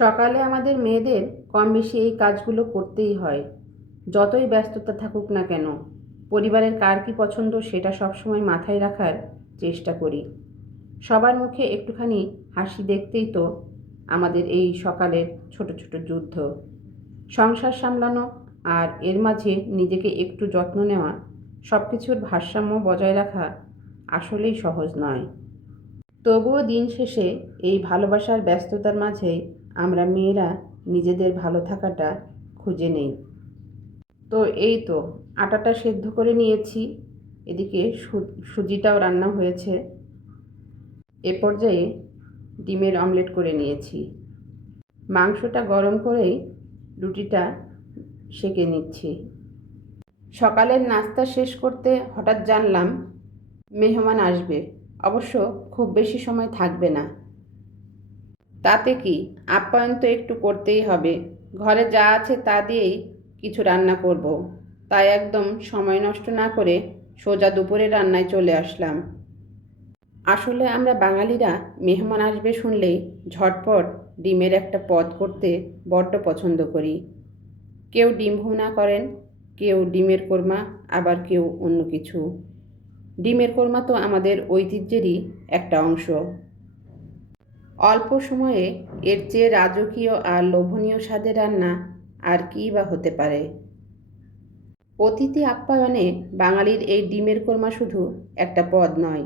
সকালে আমাদের মেয়েদের কম বেশি এই কাজগুলো করতেই হয়। যতই ব্যস্ততা থাকুক না কেন, পরিবারের কার কী পছন্দ সেটা সবসময় মাথায় রাখার চেষ্টা করি। সবার মুখে একটুখানি হাসি দেখতেই তো আমাদের এই সকালের ছোট ছোট যুদ্ধ। সংসার সামলানো আর এর মাঝে নিজেকে একটু যত্ন নেওয়া, সব কিছুর ভারসাম্য বজায় রাখা আসলেই সহজ নয়। তবুও দিন শেষে এই ভালোবাসার ব্যস্ততার মাঝে আমরা মেয়েরা নিজেদের ভালো থাকাটা খুঁজে নেই। তো এই তো আটাটা সেদ্ধ করে নিয়েছি, এদিকে সুজিটাও রান্না হয়েছে। এ পর্যায়ে ডিমের অমলেট করে নিয়েছি। মাংসটা গরম করেই রুটিটা সেঁকে নিচ্ছি। সকালের নাস্তা শেষ করতে হঠাৎ জানলাম মেহমান আসবে, অবশ্য খুব বেশি সময় থাকবে না। তাতে কি, আপ্যায়ন তো একটু করতেই হবে। ঘরে যা আছে তা দিয়েই কিছু রান্না করব। তাই একদম সময় নষ্ট না করে সোজা দুপুরে রান্নায় চলে আসলাম। আসলে আমরা বাঙালিরা মেহমান আসবে শুনলেই ঝটপট ডিমের একটা পদ করতে বড্ড পছন্দ করি। কেউ ডিম ভুনা করেন, কেউ ডিমের কোরমা, আবার কেউ অন্য কিছু। ডিমের কোরমা তো আমাদের ঐতিহ্যেরই একটা অংশ। অল্প সময়ে এর চেয়ে রাজকীয় আর লোভনীয় স্বাদের রান্না আর কী বা হতে পারে। অতিথি আপ্যায়নে বাঙালির এই ডিমের কোরমা শুধু একটা পদ নয়,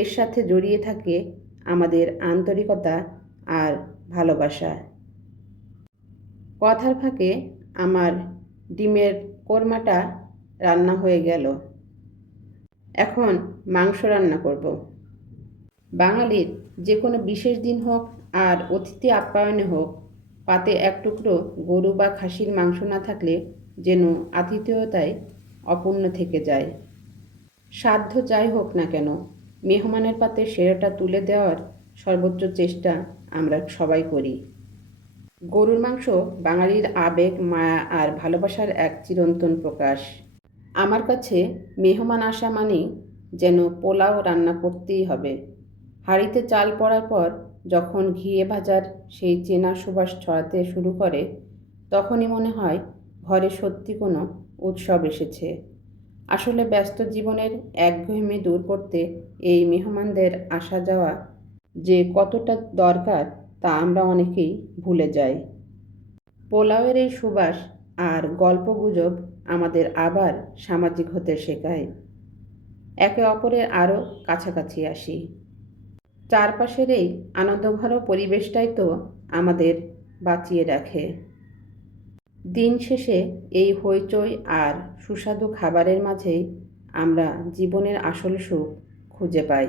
এর সাথে জড়িয়ে থাকে আমাদের আন্তরিকতা আর ভালোবাসা। কথার ফাঁকে আমার ডিমের কোরমাটা রান্না হয়ে গেল। এখন মাংস রান্না করব। বাঙালির যে কোনো বিশেষ দিন হোক আর অতিথি আপ্যায়নে হোক, পাতে এক টুকরো গরু বা খাসির মাংস না থাকলে যেন আতিথেয়তায় অপূর্ণ থেকে যায়। সাধ্য যাই হোক না কেন, মেহমানের পাতে সেরাটা তুলে দেওয়ার সর্বোচ্চ চেষ্টা আমরা সবাই করি। গরুর মাংস বাঙালির আবেগ, মায়া আর ভালোবাসার এক চিরন্তন প্রকাশ। আমার কাছে মেহমান আসা মানেই যেন পোলাও রান্না করতেই হবে। হাঁড়িতে চাল পড়ার পর যখন ঘিয়ে ভাজার সেই চেনা সুবাস ছড়াতে শুরু করে, তখনই মনে হয় ঘরে সত্যি কোনো উৎসব এসেছে। আসলে ব্যস্ত জীবনের একঘেয়েমি দূর করতে এই মেহমানদের আসা যাওয়া যে কতটা দরকার তা আমরা অনেকেই ভুলে যাই। পোলাওয়ের এই সুবাস আর গল্পগুজব আমাদের আবার সামাজিক হতে শেখায়। একে অপরের আরও কাছাকাছি আসি। চারপাশের এই আনন্দঘন পরিবেশটাই তো আমাদের বাঁচিয়ে রাখে। দিন শেষে এই হইচই আর সুস্বাদু খাবারের মাঝেই আমরা জীবনের আসল সুখ খুঁজে পাই।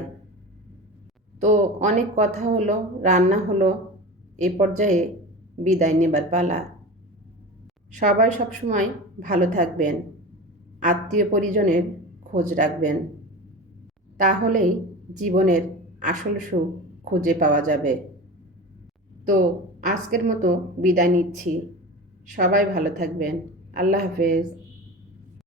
তো অনেক কথা হলো, রান্না হলো, এ পর্যায়ে বিদায় নেবার পালা। সবাই সবসময় ভালো থাকবেন, আত্মীয় পরিজনের খোঁজ রাখবেন, তাহলেই জীবনের আসল সুখ খুঁজে পাওয়া যাবে। তো আজকের মতো বিদায় নিচ্ছি। সবাই ভালো থাকবেন। আল্লাহ হাফেজ।